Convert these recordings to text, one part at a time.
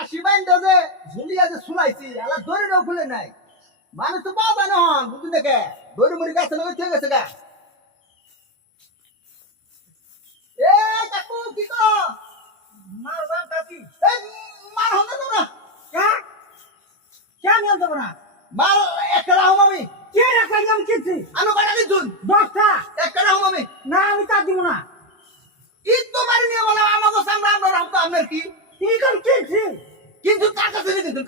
আশি বাইন্দা যে ঝুলিয়া যে শুলাইছি আলা দড়িটাও খুলে নাই মানুষ তো পাওয়া যায় না হন বুঝলি দেখে দড়ি মুড়ি গাছে লগে ঠিক আছে গা এ কাকু কি কো মার বান কাকি এ মার হন না কা কেন যাব না মার একলা হম আমি কে রাখাই নাম কিছি আনো কয়টা দিছুন 10টা একলা হম আমি না আমি তা দিব না ঈদ তো মারি নিয়ে বলা আমাগো সামনে আমরা রাখতো আপনার কি কি কোন কিছি কিন্তু কাকা ছেড়ে কিন্তু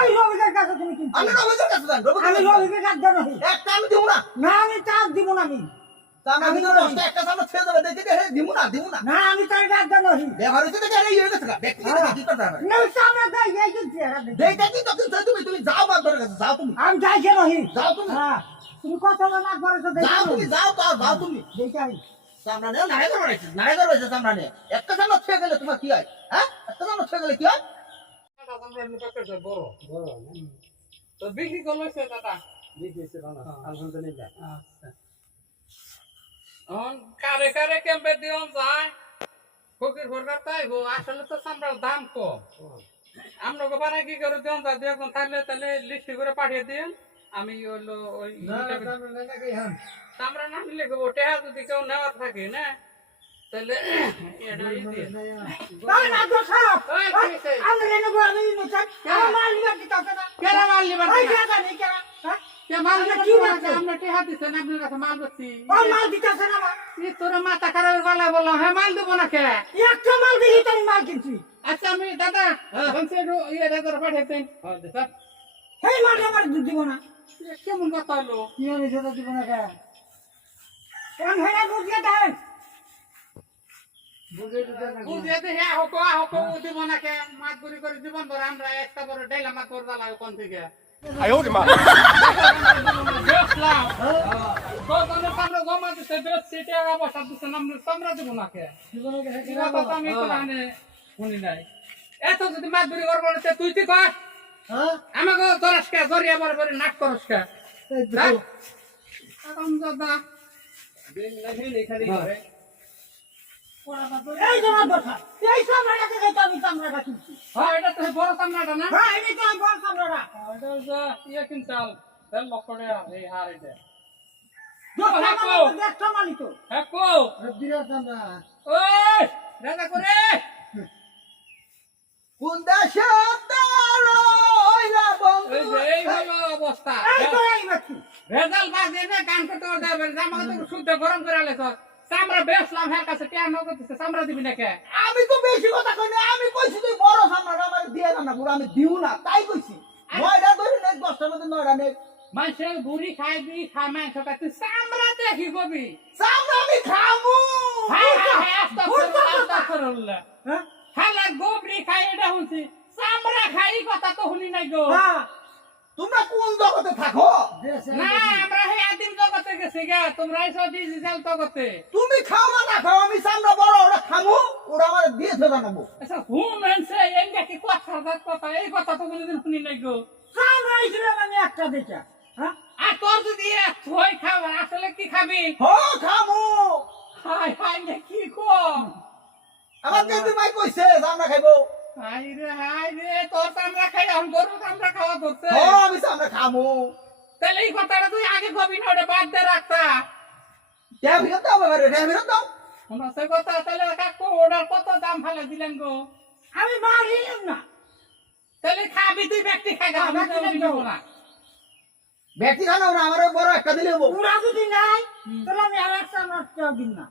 এই রবিকের কাছে তুমি কিন্তু আমি রবিকের কাছে যান আমি রবিকের কাছে যান একটা আমি দিব না না আমি চাপ দিব না আমি তো একটা সামনে ছেড়ে দেবে দেখে হে দিব না না আমি তার কাছে যান নহি ব্যবহার হইছে দেখে এই হইছে না ব্যক্তি কি করতে হবে না সামনে দেই এই কিন্তু দেইটা কি তো কিন্তু তুমি যাও বাবার কাছে যাও তুমি আমি যাই কেন নহি যাও তুমি হ্যাঁ তুমি কথা না করেছো যাও তুমি যাও তুমি দেইটাই সামনে নাড়ে করবে সামনে একটা সামনে ছেড়ে গেলে তোমার কি হয় হ্যাঁ একটা সামনে ছেড়ে গেলে কি হয় তো বিক্রি করলো সে দাদা আলহামদুলিল্লাহ কারে কারে ক্যাম্পে দিওন যায় ফকির সরকার তাই গো আসলে তো চামড়ার দাম কম আমরা বারে কি করে দিওন যায় দু একজন থাকলে তাহলে লিস্ট করে পাঠিয়ে দিন আমি হলো ওই চামড়া না নিলে গো টেহা যদি কেউ নেওয়ার থাকে না তাহলে এটাই দিয়ে মাথা খারাপ গলা বললাম হ্যাঁ মাল দেবো না কে একটা মাল দিলি তাই মাল কিনছি আচ্ছা আমি দাদা ইয়ে দাদা পাঠাতেন সেই মাল আমার দিব না কেমন কথা হলো কি হলো সেটা দিব না কে কেন হ্যাঁ বুঝিয়ে দেন বুঝিয়ে দে হ্যাঁ হোক দিব না কে মাছ গুড়ি করে জীবন ধরে আমরা একটা বড় ডেলা মাছ করে দাঁড়াবো কোন থেকে এত যদি মাছ ধরি করবো তুই তুই কর আমাকে ধরাস কে জরিয়া বড় বড় নাক করস কে দাদা এই জমা বসা এই চামড়াটাকে খাইতে আমি চামড়াটা কিনছি হ্যাঁ এটা তো বড় চামড়াটা না হ্যাঁ এই তো বড় চামড়াটা এটা হচ্ছে ইয়ে কিনছাল তেল লক্ষণে এই হার এটা দেখো মালিক তো হ্যাঁ কো বিরাট চামড়া ওই রাজা করে কোন দেশে এই হলো অবস্থা এই তো এই বাকি রেজাল্ট বাজে না গান করতে যাবে জামা তো শুদ্ধ গরম করে আলেছ চামড়া বেচলাম হ্যাঁ কাছে টিয়া নগদ চামড়া দিবি না কে আমি তো বেশি কথা কই না আমি কইছি তুই বড় চামড়া আমার দিয়ে না পুরো আমি দিউ না তাই কইছি 9টা ধরে নে 10টার মধ্যে 9টা নে মানুষের বুড়ি খাই দি খা মাংস খাই তুই চামড়া দেখি কবি চামড়া আমি খামু হ্যাঁ খালা গোবরি খাই এটা হইছি চামড়া খাই কথা তো শুনি নাই গো তোমরা কোন জগতে থাকো না আমরা হে আদিম জগতে গেছি গা তোমরা এসো ডিজিটাল জগতে তুমি খাও না খাও আমি চামড়া বড় ওটা খামু ওরা আমার দিয়ে থে জানাবো আচ্ছা হুমেনছে এইটা কি কথা এই কথা তো কোনদিন শুনি নাই গো চামড়া হিসেবে আমি একটা দেখা হ্যাঁ আর তোর যদি থই খাওয়া আসলে কি খাবি হো খামু হাই হাই কি কম আমার কেন্দ্র মাই কইছে চামড়া খাইবো হাই রে তোর চামড়া খাই আমি গরু চামড়া খাওয়া ধরছে হো আমি চামড়া খামু তাহলে এই কথাটা তুই আগে কবি না ওটা বাদ দে রাখতা ফিরত দাও বাবা ফিরত দাও আমরা সে কথা তাহলে কাকু ওটার কত দাম ফেলে দিলেন গো আমি মারিলাম না তাহলে খাবি তুই ব্যক্তি খাই না ব্যক্তি খানা না আমার বড় একটা দিলে হবো পুরা যদি নাই তাহলে আমি আর একটা নষ্ট দিন না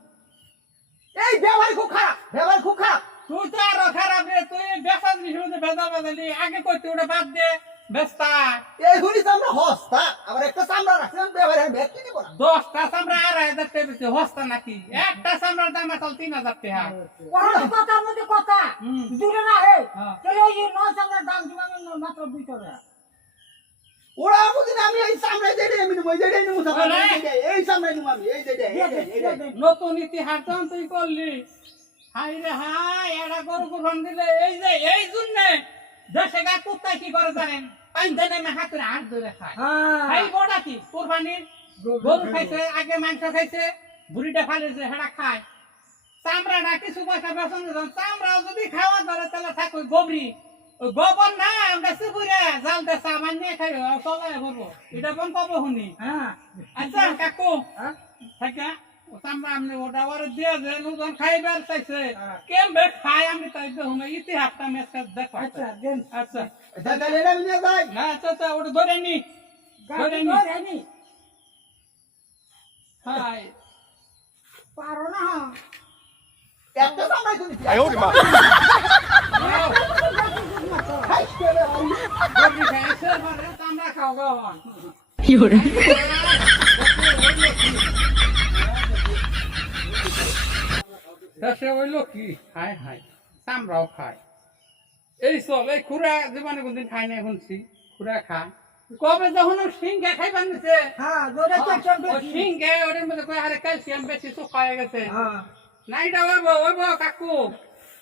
এই ব্যবহার খুব খারাপ তুই তো আরো খারাপ রে তুই বেসা জিনিস ভেজা ভেজালি আগে করতে ওটা বাদ দে বেস্তা এই হুলি চামড়া হস্তা আবার একটা চামড়া রাখছিলাম ব্যবহার ব্যক্তি নিব না 10টা চামড়া 2,500 টাকা বেশি হস্তা নাকি একটা চামড়ার দাম আসল 3,000 টাকা কথার মধ্যে কথা দূরে না হে তাহলে ওই 9 চামড়ার দাম দিলাম মাত্র 200 টাকা ওরা বুঝিন আমি এই চামড়া যেটা আমি নিব যেটাই নিব এই চামড়া নিব আমি এই যেটা নতুন ইতিহাস তুই করলি হাই রে হাই এরা গরু কুরবান দিলে এই জন্য দেশে গা কুত্তায় কি করে জানেন পাইন দেনে হাতের হাত ধরে খায় এই বড়া কি কুরবানির গরু খাইছে আগে মাংস খাইছে বুড়িটা ফালেছে হেডা খায় চামড়াটা কিছু পয়সা বেতন চামড়া যদি খাওয়া ধরে তাহলে থাক ওই গোবরি ওই গোবর না আমরা সিপুরে জাল দে সামান নিয়ে খাই চলে বলবো এটা কোন পাবো শুনি হ্যাঁ আচ্ছা কাকু হ্যাঁ থাকা ও সামনে আপনি ওটা ওর দিয়ে যে নতুন খাইবার চাইছে হ্যাঁ। কেমবে খাই আমি তাই দেখুন ইতিহাসটা মেসে দেখো আচ্ছা দেন আচ্ছা তাহলে এটা নিয়ে যাই না আচ্ছা আচ্ছা ওটা ধরে নি ধরে নি জানি হাই পারো না একটা সময় তুমি 哎呦我的妈！ গবরি খাই সর পরে আমরা খাও গাওয়ান 有人， দেশে হইল কি হাই হাই আমরাও খাই এই চল এই খুড়া জীবনে কোনদিন খাই নাই শুনছি খুড়া খায় কবে যখন সিংহে খাইবার নিছে হ্যাঁ জোরে চেক সিংহে ওদের মধ্যে কই আরে ক্যালসিয়াম বেশি শুকা হয়ে গেছে হ্যাঁ না এটা ওইব কাকু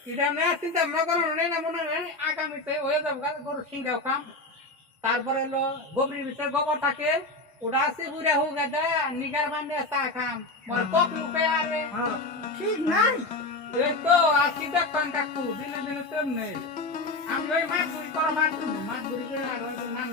এটা না চিন্তা ভাবনা করো না মনে হয় আগামীতে হয়ে যাবো গরু সিংহেও খাম তারপরে হলো গবরির ভিতরে গোবর থাকে ওটা আছে বুড়া হোক গেছে নিগার বান্ধে চা খাম মানে কপ লুকে আরে হ্যাঁ ঠিক নাই এই তো আসি দেখবেন কাকু দিনে দিনে তেমনি আমি ওই মাছ বুড়ি করা মাছ বুড়ি করে আর ওই নাম